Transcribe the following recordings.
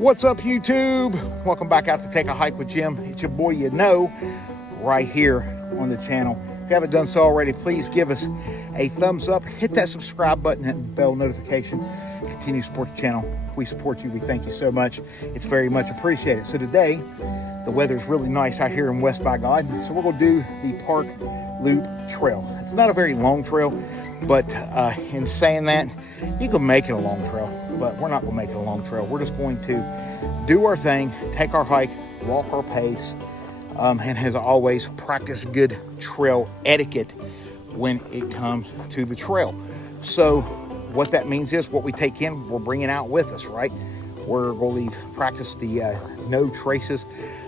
What's up, YouTube? Welcome back out to Take a Hike with Jim. It's your boy you know right here on the channel. If you haven't done so already, please give us a thumbs up, hit that subscribe button and bell notification. Continue to support the channel. We support you. We thank you so much. It's very much appreciated. So today, the weather's really nice out here in West by God. So we're going to do the Park Loop Trail. It's not a very long trail, but in saying that, you can make it a long trail, but we're not going to make it a long trail. We're just going to do our thing, take our hike, walk our pace, and as always, practice good trail etiquette when it comes to the trail. So what that means is what we take in, we're bringing out with us, right? We're going to practice the no traces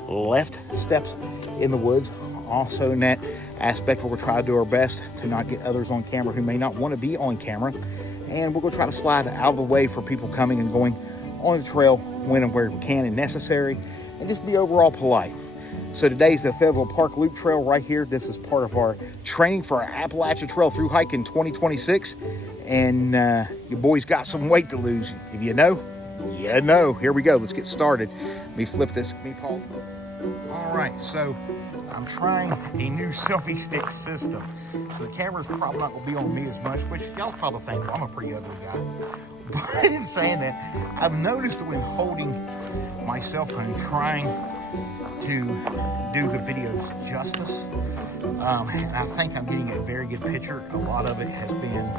left steps in the woods. Also in that aspect, we're going to try to do our best to not get others on camera who may not want to be on camera. And we're going to try to slide out of the way for people coming and going on the trail when and where we can and necessary, and just be overall polite. So today's the Fayetteville Park Loop Trail right here. This is part of our training for our Appalachian Trail Thru Hike in 2026. And your boy's got some weight to lose. If you know, you know. Here we go. Let's get started. Let me flip this. Let me pause. All right, so I'm trying a new selfie stick system. So the camera's probably not going to be on me as much, which y'all probably think, well, I'm a pretty ugly guy. But in saying that, I've noticed that when holding my cell phone, trying to do the videos justice, and I think I'm getting a very good picture. A lot of it has been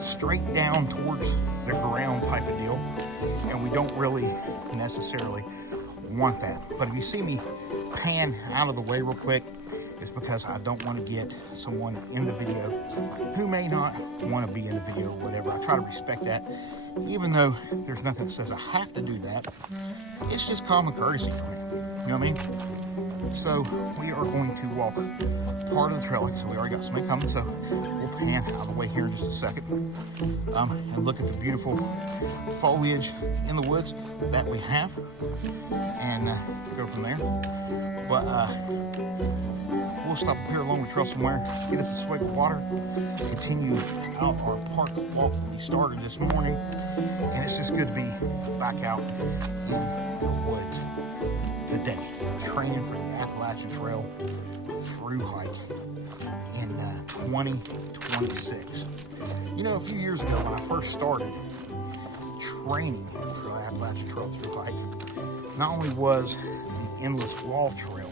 straight down towards the ground type of deal, and we don't really necessarily want that. But if you see me pan out of the way real quick, it's because I don't want to get someone in the video who may not want to be in the video or whatever. I try to respect that, even though there's nothing that says I have to do that. It's just common courtesy for me. You know what I mean? So we are going to walk part of the trail. So we already got somebody coming, so we'll pan out of the way here in just a second, and look at the beautiful foliage in the woods that we have, and go from there. But we'll stop up here along the trail somewhere, get us a swig of water, continue out our park walk that we started this morning, and it's just good to be back out in the woods today, training for the Appalachian Trail Thru Hike in 2026. You know, a few years ago when I first started training for the Appalachian Trail Thru Hike, not only was the Endless Wall Trail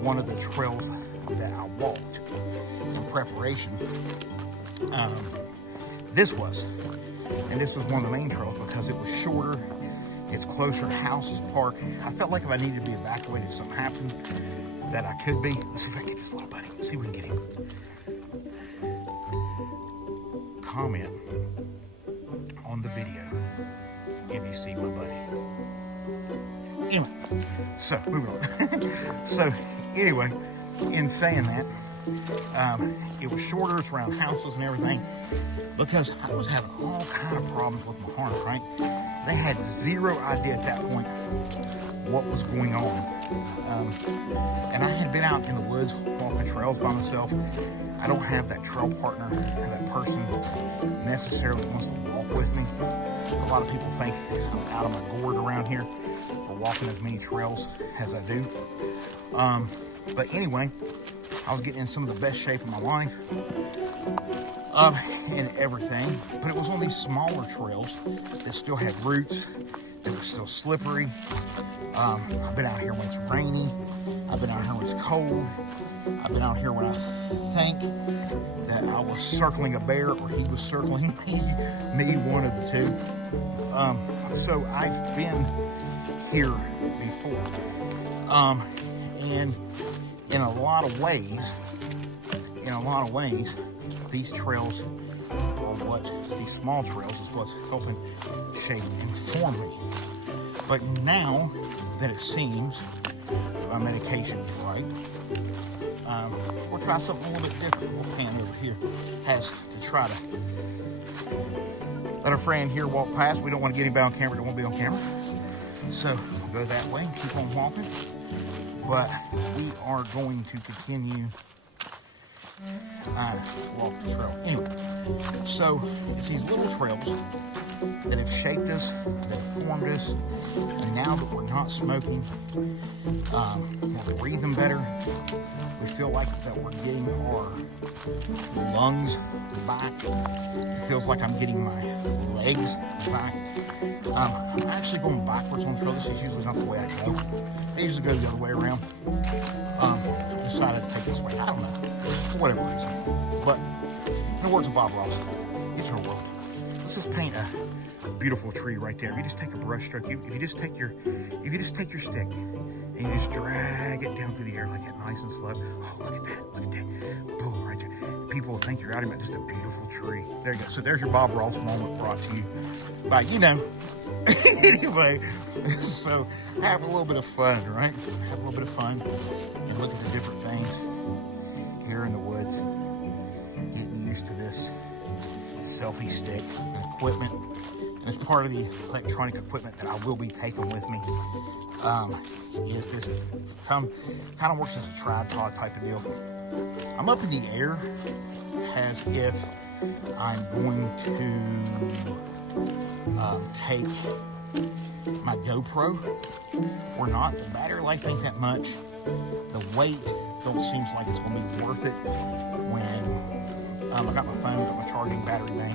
one of the trails that I walked in preparation, this was one of the main trails because it was shorter. It's closer to houses, park. I felt like if I needed to be evacuated, if something happened, that I could be. Let's see if I can get this little buddy. Let's see if we can get him. Comment on the video if you see my buddy. Anyway, so moving on. So anyway, in saying that, it was shorter, it's around houses and everything, because I was having all kind of problems with my harness, right? They had zero idea at that point what was going on. And I had been out in the woods walking trails by myself. I don't have that trail partner, that person necessarily wants to walk with me. A lot of people think I'm out of my gourd around here for walking as many trails as I do. But anyway, I was getting in some of the best shape of my life and everything, but it was on these smaller trails that still had roots, that were still slippery. I've been out here when it's rainy. I've been out here when it's cold. I've been out here when I think that I was circling a bear or he was circling me, one of the two. So I've been here before. And in a lot of ways, these trails are these small trails is what's helping shape and form me. But now that it seems my medication is right, we'll try something a little bit different. We'll pan over here, has to try to let our friend here walk past. We don't want to get anybody on camera, don't want to be on camera. So we'll go that way, keep on walking. But we are going to continue walk the trail. Anyway, so it's these little trails that have shaped us, that have formed us, and now that we're not smoking, we're breathing better. We feel like that we're getting our lungs back. It feels like I'm getting my legs back. I'm actually going backwards on the trail. This is usually not the way I go. I usually go the other way around. I decided to take this way. I don't know, for whatever reason. But in the words of Bob Ross, it's your world. Let's just paint a beautiful tree right there. If you just take a brush stroke, if you just take your stick and you just drag it down through the air like that, nice and slow. Oh, look at that! Look at that! Boom, right there. People will think you're out about just a beautiful tree. There you go. So there's your Bob Ross moment brought to you by, you know. Anyway, so have a little bit of fun, right? Have a little bit of fun and look at the different things here in the woods. Getting used to this selfie stick and equipment. And as part of the electronic equipment that I will be taking with me, is this kind of works as a tripod type of deal. I'm up in the air as if I'm going to take my GoPro or not. The battery life ain't that much. The weight don't seem like it's going to be worth it when I got my phone, got my charging battery bank.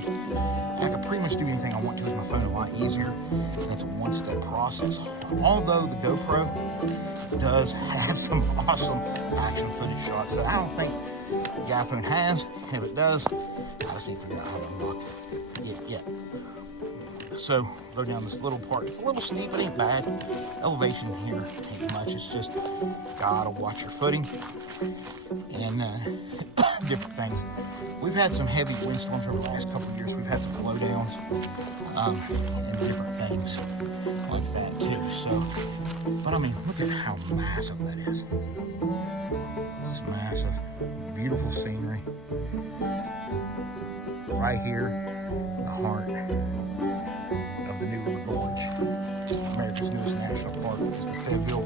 I can pretty much do anything I want to with my phone a lot easier. And it's a one-step process. Although the GoPro does have some awesome action footage shots that I don't think the iPhone has. If it does, I just need to figure out how to unlock it yet. So go down this little part. It's a little steep, it ain't bad. Elevation here ain't much. It's just gotta watch your footing and different things. We've had some heavy windstorms over the last couple of years. We've had some blowdowns and different things like that too. So, but I mean, look at how massive that is. It's massive, beautiful scenery. Right here, the heart of the new River Gorge, America's newest national park, is the Fayetteville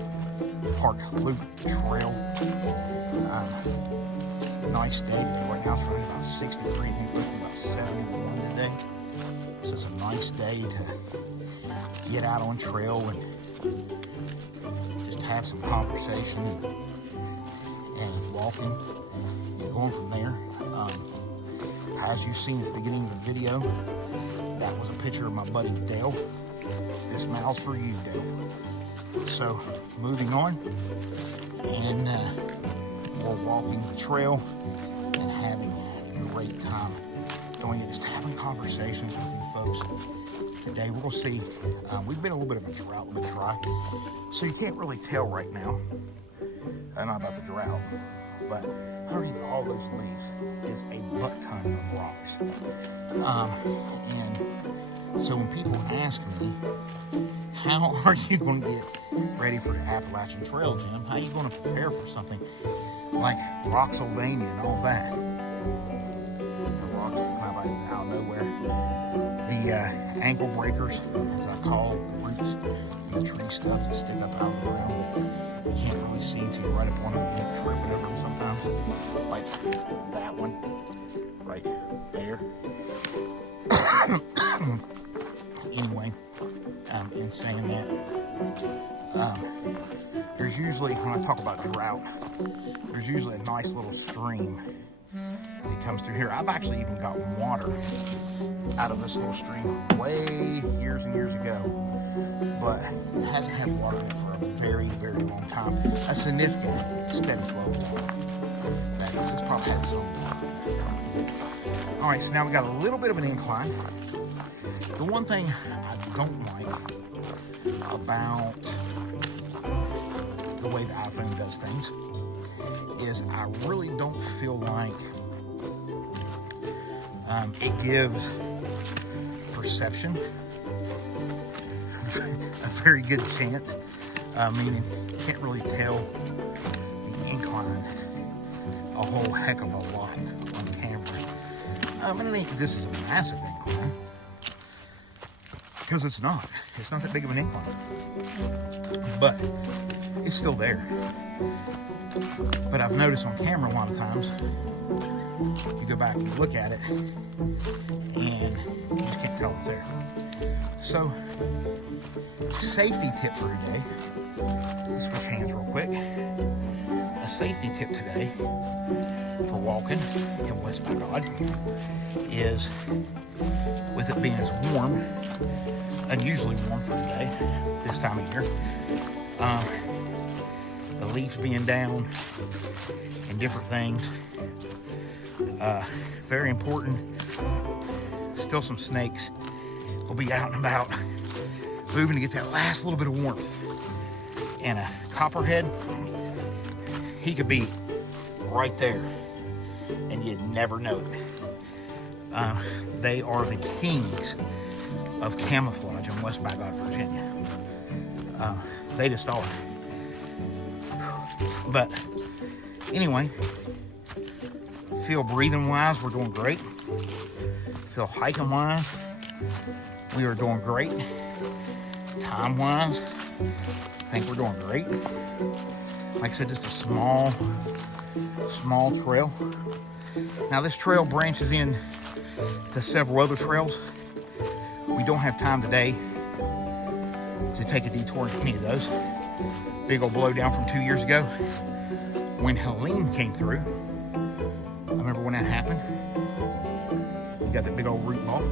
Park Loop Trail. Nice day today. Right now it's running about 63. I think it's supposed to be about 71 today. So it's a nice day to get out on trail and just have some conversation and walking and going from there. As you've seen at the beginning of the video, that was a picture of my buddy Dale. This mile's for you, Dale. So moving on, and we're walking the trail and having a great time doing it, just having conversations with you folks. Today we're going to see, we've been a little bit of a drought, a little bit dry, so you can't really tell right now, not about the drought, but underneath all those leaves is a butt ton of rocks. And so when people ask me, how are you going to get ready for the Appalachian Trail, Jim? How are you going to prepare for something like Rocksylvania and all that? The rocks that come out of nowhere. The ankle breakers, as I call the roots and the tree stubs that stick up out of the ground that you can't really see until you're right up on them and you trip over them sometimes. Like that one right there. Anyway, in saying that, there's usually, when I talk about drought, there's usually a nice little stream that comes through here. I've actually even got water out of this little stream way years and years ago, but it hasn't had water in it for a very, very long time. A significant steady flow of water. That is, it's probably had some water. All right, so now we got a little bit of an incline. The one thing I don't like about the way the iPhone does things is I really don't feel like it gives perception a very good chance, meaning you can't really tell the incline a whole heck of a lot on camera. And this is a massive incline, because it's not that big of an incline, but it's still there. But I've noticed on camera a lot of times, you go back and you look at it, and you just can't tell it's there. So, safety tip for today. Let's switch hands real quick. A safety tip today for walking in West by God is, with it being as warm, unusually warm for today, this time of year, the leaves being down and different things, very important. Still some snakes will be out and about, moving to get that last little bit of warmth. And a copperhead, he could be right there and you'd never know it. They are the kings of camouflage in West by God, Virginia. They just are. But anyway, feel breathing wise, we're doing great. Feel hiking wise, we are doing great. Time wise, I think we're doing great. Like I said, just a small trail. Now this trail branches in to several other trails. We don't have time today to take a detour in any of those. Big old blowdown from 2 years ago when Helene came through. I remember when that happened. We got that big old root ball.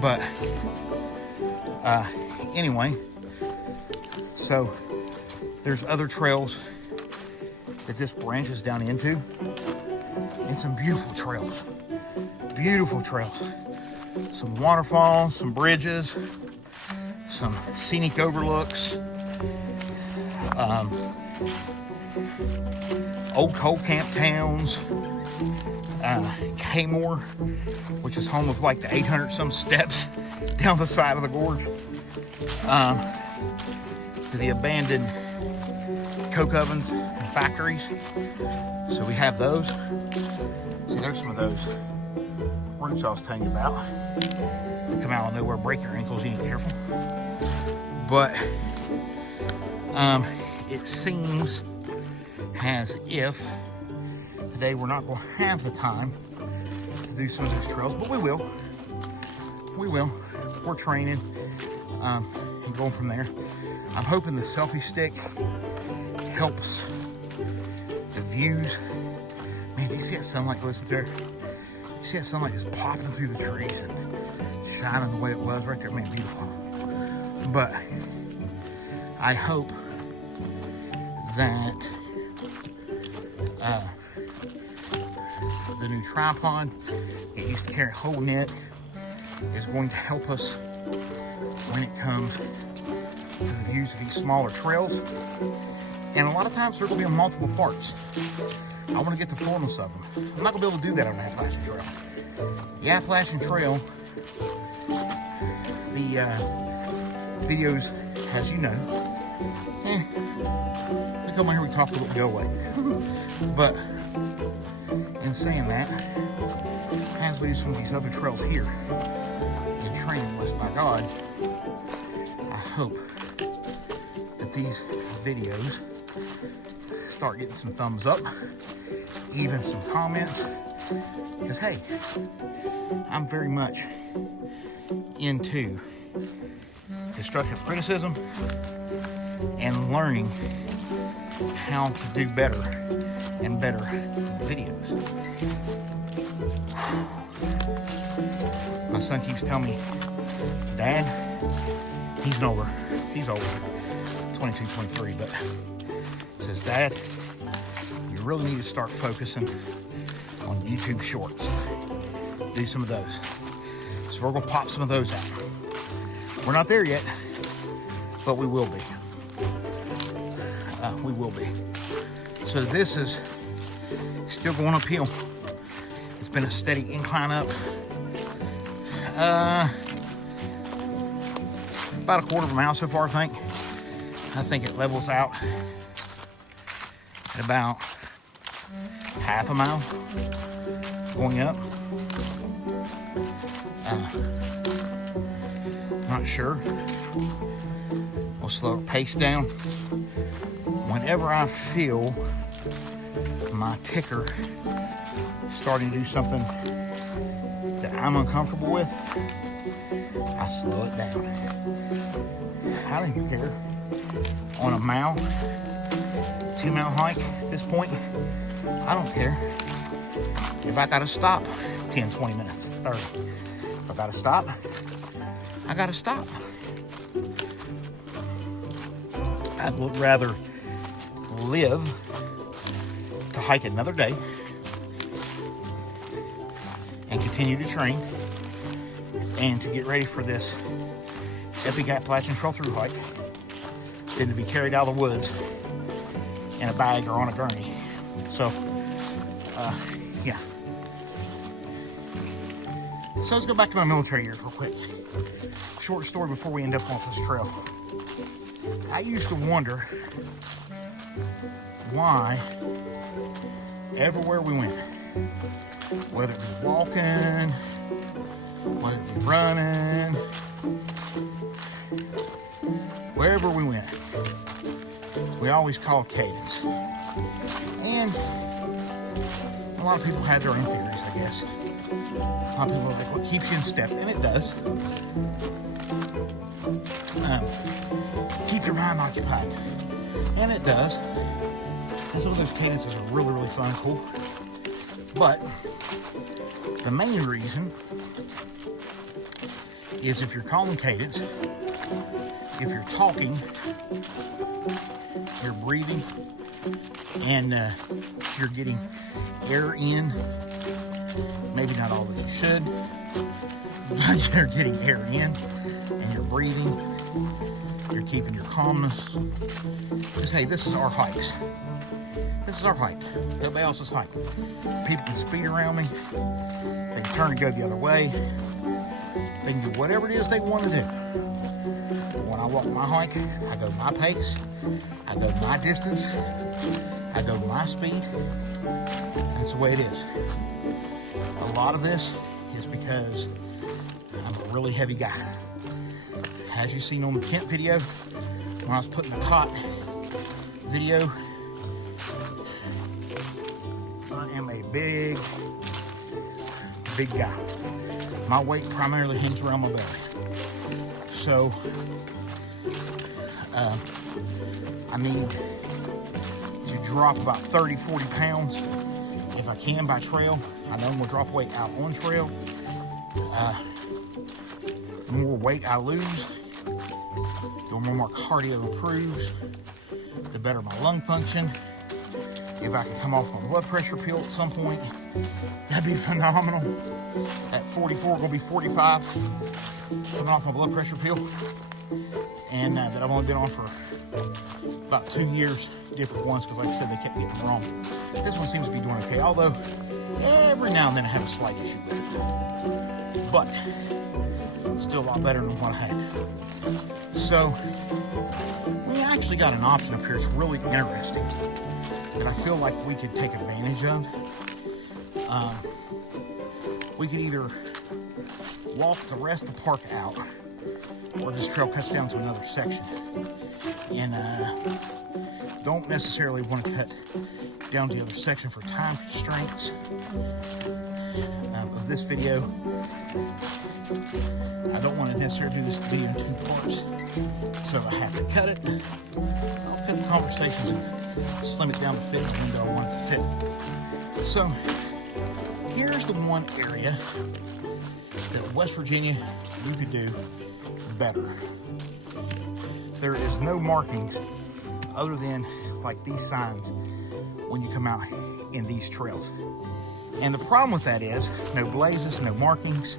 But anyway, so there's other trails that this branches down into, and some beautiful trails. Beautiful trails. Some waterfalls, some bridges, some scenic overlooks, old coal camp towns, Kmore, which is home of like the 800 some steps down the side of the gorge, to the abandoned coke ovens and factories. So we have those. See, there's some of those roots I was telling you about. They come out of nowhere, break your ankles, you ain't careful. But it seems as if today we're not going to have the time to do some of those trails, but we will. We will. We're training and going from there. I'm hoping the selfie stick helps the views. Man, do you see that sunlight? Listen to it. You see that sunlight just popping through the trees and shining the way it was right there. Man, beautiful. But I hope that the new tripod it used to carry holding it is going to help us when it comes to the views of these smaller trails. And a lot of times they're going to be in multiple parts. I want to get the fullness of them. I'm not going to be able to do that on the Appalachian Trail. The Appalachian Trail, the videos, as you know, we come on here, we talk a little, we go away. But in saying that, as we do some of these other trails here in training West by God, I hope that these videos start getting some thumbs up, even some comments, because hey, I'm very much into constructive criticism and learning how to do better and better videos. My son keeps telling me, Dad, he's older, 22, 23, but he says, Dad, you really need to start focusing on YouTube shorts. Do some of those. So we're gonna pop some of those out. We're not there yet, but we will be. We will be. So this is still going uphill. It's been a steady incline up. About a quarter of a mile so far, I think. I think it levels out at about half a mile going up. Not sure. We'll slow the pace down. Whenever I feel my ticker starting to do something that I'm uncomfortable with, I slow it down. I don't care. On a mile, 2 mile hike at this point, I don't care if I gotta stop 10, 20 minutes, 30. If I gotta stop, I gotta stop. I'd rather live to hike another day and continue to train and to get ready for this epic Appalachian Trail Thru Hike than to be carried out of the woods in a bag or on a gurney. So, yeah. So let's go back to my military years real quick. Short story before we end up off this trail. I used to wonder why everywhere we went, whether it be walking, whether it be running, wherever we went, we always called cadence. And a lot of people had their own theories, I guess. A lot of people are like, what keeps you in step? And it does. Keep your mind occupied. And it does. And some of those cadences are really, really fun and cool. But the main reason is if you're calling cadence, if you're talking, you're breathing, and you're getting air in, maybe not all that you should, but you're getting air in, and you're breathing, you're keeping your calmness. Just, hey, this is our hikes. This is our hike. Nobody else's hike. People can speed around me. They can turn and go the other way. They can do whatever it is they want to do. But when I walk my hike, I go my pace. I go my distance. I go my speed. That's the way it is. A lot of this is because I'm a really heavy guy. As you've seen on the tent video, when I was putting the cot video, I am a big guy. My weight primarily hangs around my belly. So, I need to drop about 30, 40 pounds if I can by trail. I know I'm gonna drop weight out on trail. The more weight I lose, the more cardio improves, the better my lung function. If I can come off my blood pressure pill at some point, that'd be phenomenal. At 44, gonna be 45, coming off my blood pressure pill. And that I've only been on for about 2 years, different ones, because like I said, they kept getting wrong. This one seems to be doing okay, although every now and then I have a slight issue with it. But still a lot better than what I had. So we actually got an option up here. It's really interesting that I feel like we could take advantage of. We could either walk the rest of the park out, or this trail cuts down to another section. And don't necessarily want to cut down to the other section for time constraints of this video. I don't want to necessarily do this video in 2 parts, so I have to cut it. I'll cut the conversations and slim it down to fit in the window I want it to fit. So here's the one area that West Virginia you could do better. There is no markings other than like these signs when you come out in these trails. And the problem with that is no blazes, no markings.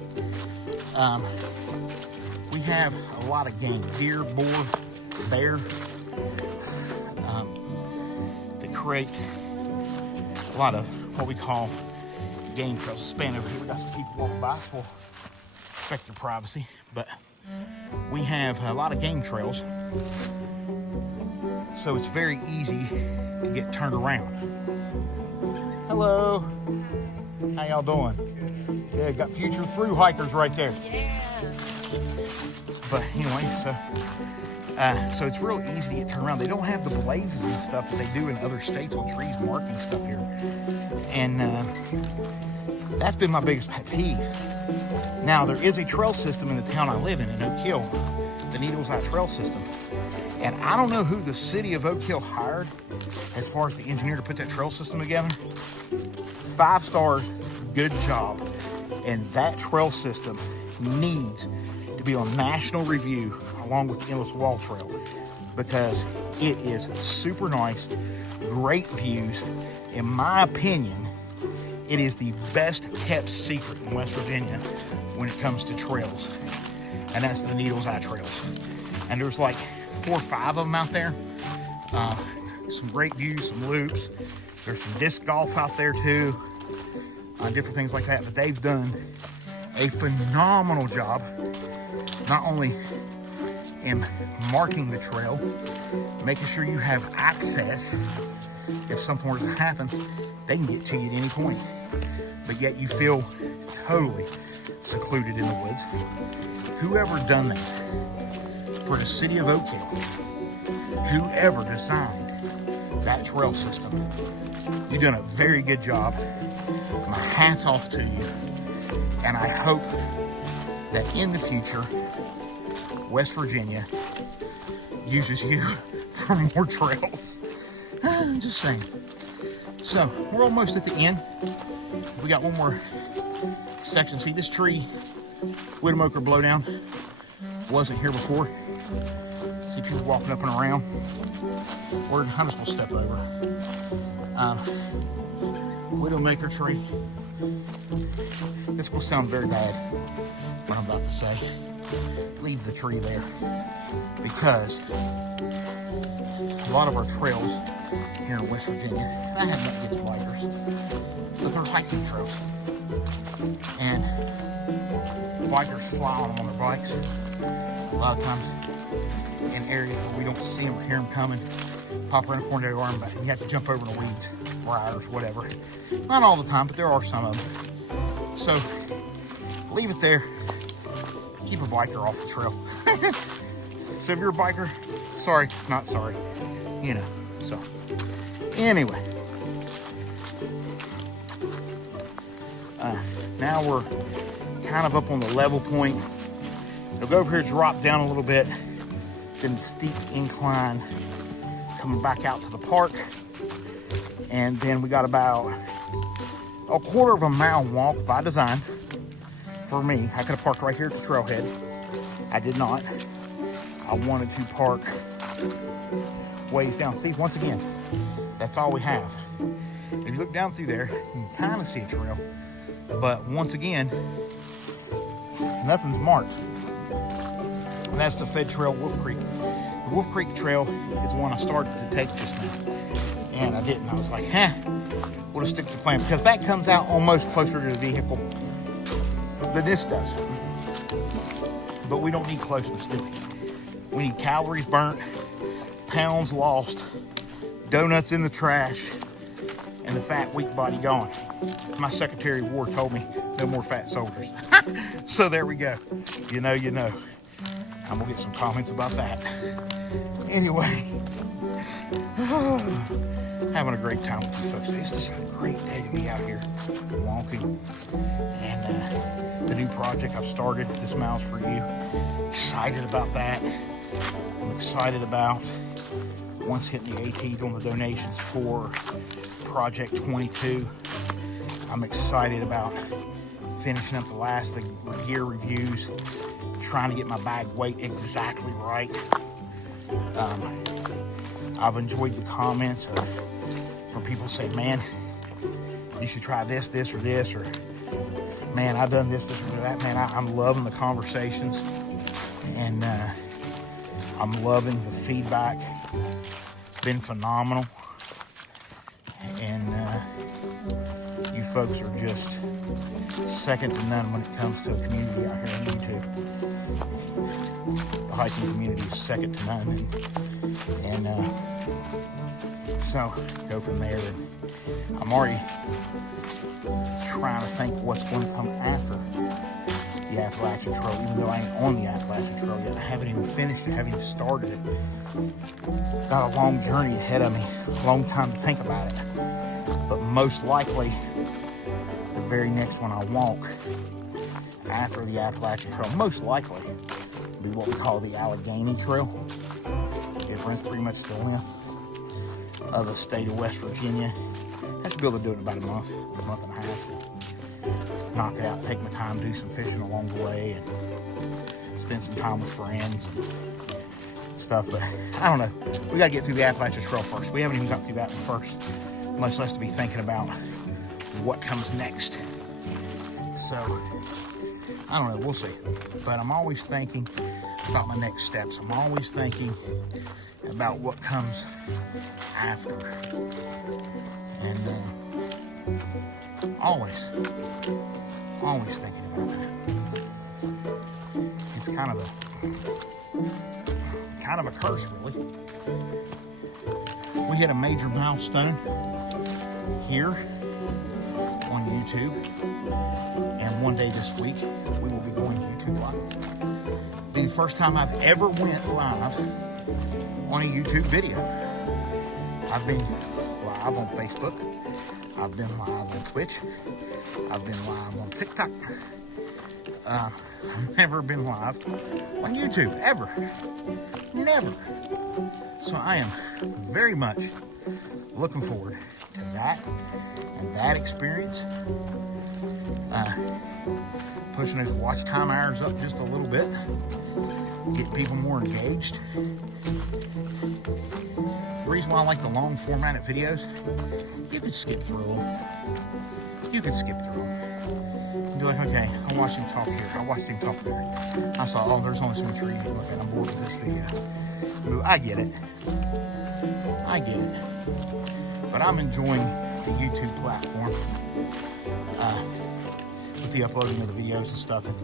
We have a lot of game, deer, boar, bear, that create a lot of what we call game trails. A span over here, we got some people walking by, will affect their privacy, but we have a lot of game trails, so it's very easy to get turned around. Hello, how y'all doing? Yeah, got future thru hikers right there. Yeah. But anyway, so it's real easy to get turned around. They don't have the blazes and stuff that they do in other states on trees marking stuff here. And That's been my biggest pet peeve. Now, there is a trail system in the town I live in Oak Hill, the Needles Eye Trail System. And I don't know who the city of Oak Hill hired as far as the engineer to put that trail system together. 5 stars, good job. And that trail system needs to be on national review along with the Endless Wall Trail, because it is super nice, great views. In my opinion, it is the best kept secret in West Virginia when it comes to trails, and that's the Needles Eye Trails. And there's like 4 or 5 of them out there. Some great views, some loops. There's some disc golf out there too, different things like that. But they've done a phenomenal job, not only in marking the trail, making sure you have access. If something were to happen, they can get to you at any point, but yet you feel totally secluded in the woods. Whoever done that for the city of Oak Hill, whoever designed that trail system, you've done a very good job. My hat's off to you, and I hope that in the future, West Virginia uses you for more trails. I'm just saying. So we're almost at the end. We got one more section. See this tree, Widowmaker blowdown, wasn't here before. See people walking up and around. I'm just gonna step over. Widowmaker tree. This will sound very bad, what I'm about to say. Leave the tree there, because a lot of our trails here in West Virginia, and I have nothing against bikers, but they're hiking trails. And bikers fly on them on their bikes. A lot of times in areas where we don't see them or hear them coming, pop around the corner of their arm, but you have to jump over the weeds, briars, whatever. Not all the time, but there are some of them. So leave it there. Keep a biker off the trail. So if you're a biker, sorry, not sorry, you know. So anyway, now we're kind of up on the level point. We'll go over here, drop down a little bit, then the steep incline coming back out to the park, and then we got about a 1/4 mile walk by design. For me, I could have parked right here at the trailhead. I did not. I wanted to park ways down. See, once again, that's all we have. If you look down through there, you can kind of see a trail, but once again, nothing's marked. And that's the Fed Trail Wolf Creek. The Wolf Creek Trail is the one I started to take just now, and I didn't. I was like, we'll just stick to the plan, because that comes out almost closer to the vehicle than this does. But we don't need closeness, do we? We need calories burnt, pounds lost, donuts in the trash, and the fat, weak body gone. My Secretary of War told me no more fat soldiers. So there we go. You know, you know. I'm gonna get some comments about that. Anyway, having a great time with you folks. It's just a great day to be out here walking. And the new project I've started, This Mile's For You. Excited about that. I'm excited about once hitting the ATs on the donations for Project 22. I'm excited about finishing up the last of the gear reviews, trying to get my bag weight exactly right. I've enjoyed the comments from people saying, man, you should try this, or this, or man, I've done this, or that. Man, I'm loving the conversations, and I'm loving the feedback. It's been phenomenal, and you folks are just second to none when it comes to a community out here on YouTube. The hiking community is second to none, and so go from there. And I'm already trying to think what's going to come after the Appalachian Trail, even though I ain't on the Appalachian Trail yet. I haven't even finished it, I haven't even started it. Got a long journey ahead of me, a long time to think about it. But most likely, the very next one I walk after the Appalachian Trail, most likely, will be what we call the Allegheny Trail. It runs pretty much the length of the state of West Virginia. I should be able to do it in about a month and a half. Knock it out, take my time, do some fishing along the way, and spend some time with friends and stuff. But I don't know. We got to get through the Appalachian Trail first. We haven't even got through that one first, much less to be thinking about what comes next. So I don't know. We'll see. But I'm always thinking about my next steps. I'm always thinking about what comes after. And always thinking about that. It's kind of a curse, really. We hit a major milestone here on YouTube, and one day this week we will be going YouTube Live. It'll be the first time I've ever went live on a YouTube video. I've been live on Facebook. I've been live on Twitch. I've been live on TikTok. I've never been live on YouTube, ever. Never. So I am very much looking forward to that and that experience. Pushing those watch time hours up just a little bit. Get people more engaged. The reason why I like the long formatted videos, you can skip through them. You can skip through them. And be like, okay, I watched him talk here. I watched him talk there. I saw, oh, there's only so much reading. Look, I'm bored with this video. I get it. I get it. But I'm enjoying the YouTube platform with the uploading of the videos and stuff. And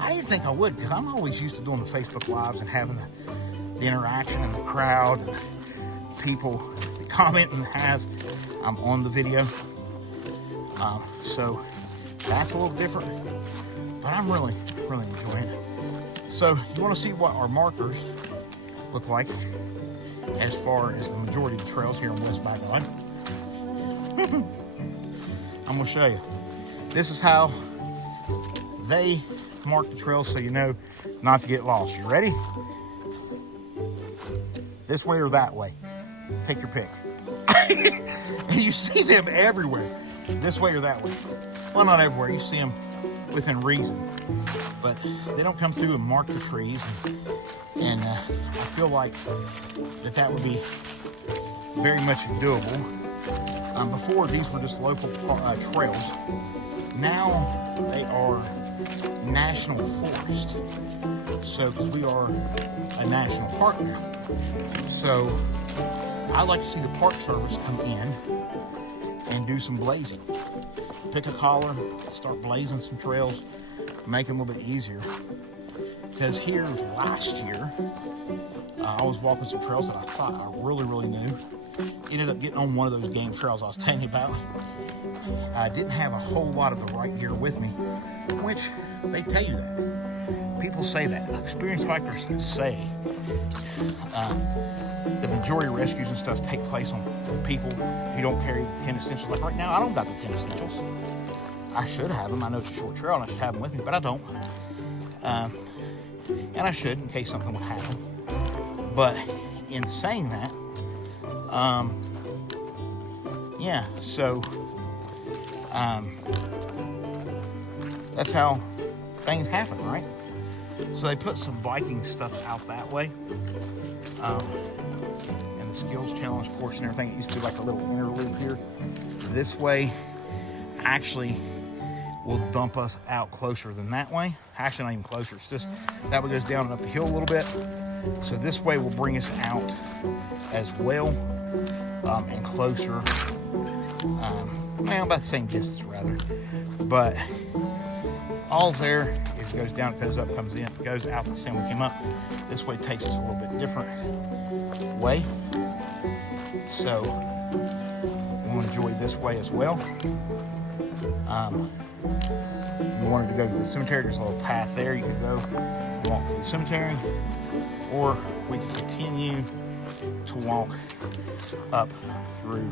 I didn't think I would, because I'm always used to doing the Facebook Lives and having the interaction and the crowd and people commenting as I'm on the video. So that's a little different, but I'm really enjoying it. So you want to see what our markers look like as far as the majority of the trails here on West Baghdad. I'm going to show you. This is how they mark the trails so you know not to get lost. You ready? This way or that way. Take your pick. And you see them everywhere. This way or that way. Well, not everywhere. You see them within reason. But they don't come through and mark the trees. And I feel like that would be very much doable. Before, these were just local trails. Now they are national forest. So, because we are a national park now. So, I like to see the Park Service come in and do some blazing. Pick a collar, start blazing some trails, make them a little bit easier. Because here last year, I was walking some trails that I thought I really knew. Ended up getting on one of those game trails I was telling you about. I didn't have a whole lot of the right gear with me, which they tell you that. People say that. Experienced hikers say the majority of rescues and stuff take place on people who don't carry the 10 essentials. Like right now, I don't got the 10 essentials. I should have them. I know it's a short trail and I should have them with me, but I don't. And I should in case something would happen. But in saying that, yeah, so that's how things happen, right? So they put some biking stuff out that way. And the skills challenge course and everything. It used to be like a little interlude here. This way actually will dump us out closer than that way. Actually, not even closer. It's just that way goes down and up the hill a little bit. So this way will bring us out as well, and closer. Well, about the same distance rather. But all there is goes down, it goes up, comes in, it goes out the same way we came up. This way takes us a little bit different way. So we'll enjoy this way as well. If you wanted to go to the cemetery, there's a little path there. You could go walk to the cemetery, or we could continue to walk up through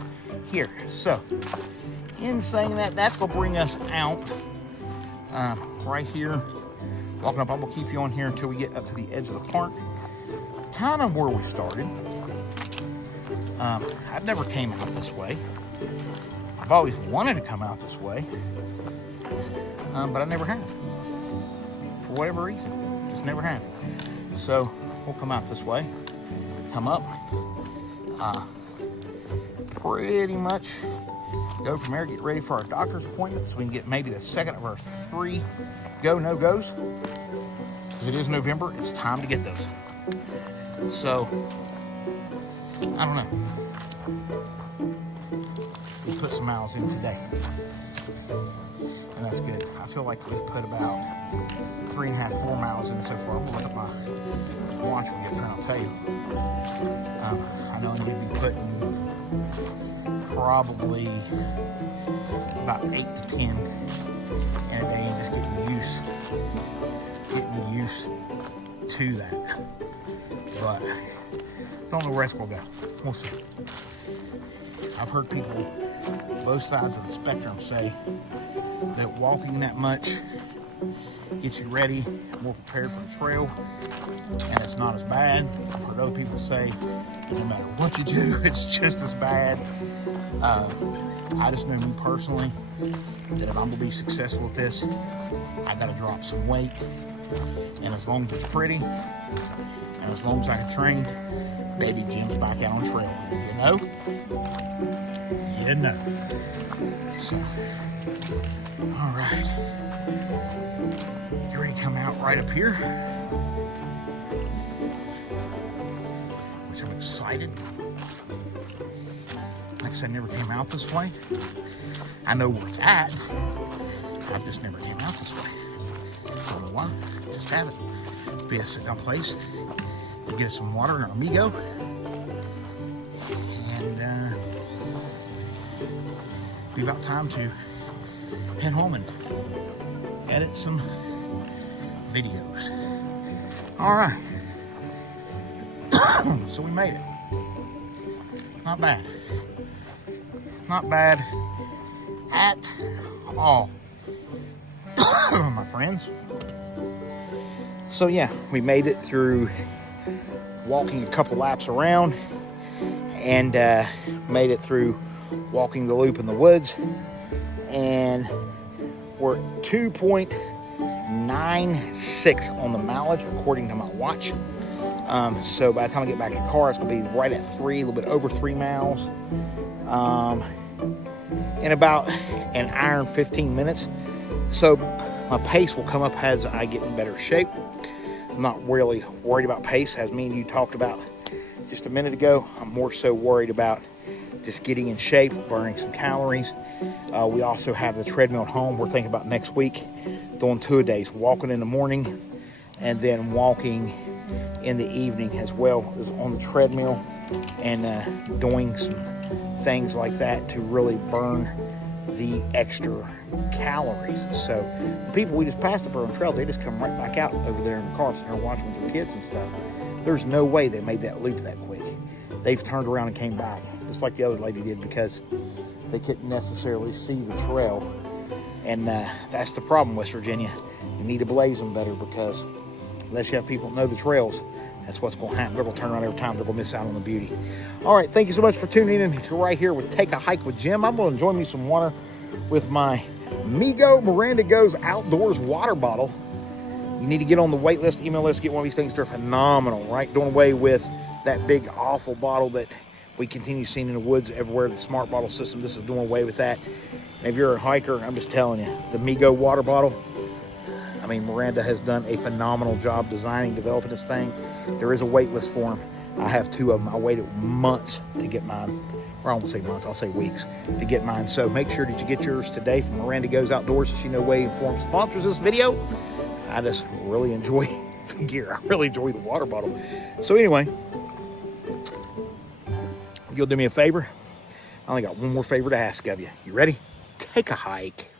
here. So, in saying that, that's going to bring us out right here. Walking up, I'm going to keep you on here until we get up to the edge of the park. Kind of where we started. I've never came out this way. I've always wanted to come out this way, but I never have. For whatever reason, just never have. So we'll come out this way, come up, pretty much go from there, get ready for our doctor's appointment so we can get maybe the second of our 3 go, no-goes. If it is November, it's time to get those. So, I don't know. We put some miles in today, and that's good. I feel like we've put about 3.5, 4 miles in so far. I'm gonna look at my watch when we get there, and I'll tell you. I know I'm gonna be putting probably about 8 to 10 in a day, and just getting used to that. But don't know where it's gonna go. We'll see. I've heard people both sides of the spectrum say that walking that much gets you ready, more prepared for the trail, and it's not as bad. I've heard other people say that no matter what you do, it's just as bad. I just know me personally that if I'm gonna be successful with this, I gotta drop some weight, and as long as it's pretty, and as long as I can train, baby Jim's back out on trail. You know? You know. So, all right. You ready to come out right up here? Which I'm excited. Like I said, I never came out this way. I know where it's at. I've just never came out this way. I don't know why. Just haven't. Be a sit down place. Get us some water and our amigo. And be about time to head home and edit some videos. All right. So we made it. Not bad. Not bad at all, my friends. So yeah, we made it through walking a couple laps around, and made it through walking the loop in the woods, and we're at 2.96 on the mileage according to my watch. So by the time I get back in the car, it's gonna be right at 3, a little bit over 3 miles, in about an hour and 15 minutes. So my pace will come up as I get in better shape. I'm not really worried about pace, as me and you talked about just a minute ago. I'm more so worried about just getting in shape, burning some calories. We also have the treadmill at home. We're thinking about next week doing 2-a-days, walking in the morning and then walking in the evening as well as on the treadmill, and doing some things like that to really burn the extra calories. So the people we just passed up on the trail, they just come right back out over there in the cars and they're watching with their kids and stuff. There's no way they made that loop that quick. They've turned around and came back, just like the other lady did, because they couldn't necessarily see the trail. And that's the problem, West Virginia. You need to blaze them better, because unless you have people that know the trails, that's what's going to happen. They're going to turn around every time. They're going to miss out on the beauty. All right, thank you so much for tuning in to right here with Take a Hike with Jim. I'm going to enjoy me some water with my Migo Miranda Goes Outdoors water bottle. You need to get on the wait list, email list, get one of these things. They're phenomenal, right? Doing away with that big, awful bottle that we continue seeing in the woods everywhere, the smart bottle system. This is doing away with that. And if you're a hiker, I'm just telling you, the Migo water bottle, I mean, Miranda has done a phenomenal job designing, developing this thing. There is a wait list for them. I have 2 of them. I waited months to get mine. Or I won't say months, I'll say weeks to get mine. So make sure that you get yours today from Miranda Goes Outdoors. She No Way Informed sponsors this video. I just really enjoy the gear. I really enjoy the water bottle. So anyway, if you'll do me a favor, I only got one more favor to ask of you. You ready? Take a hike.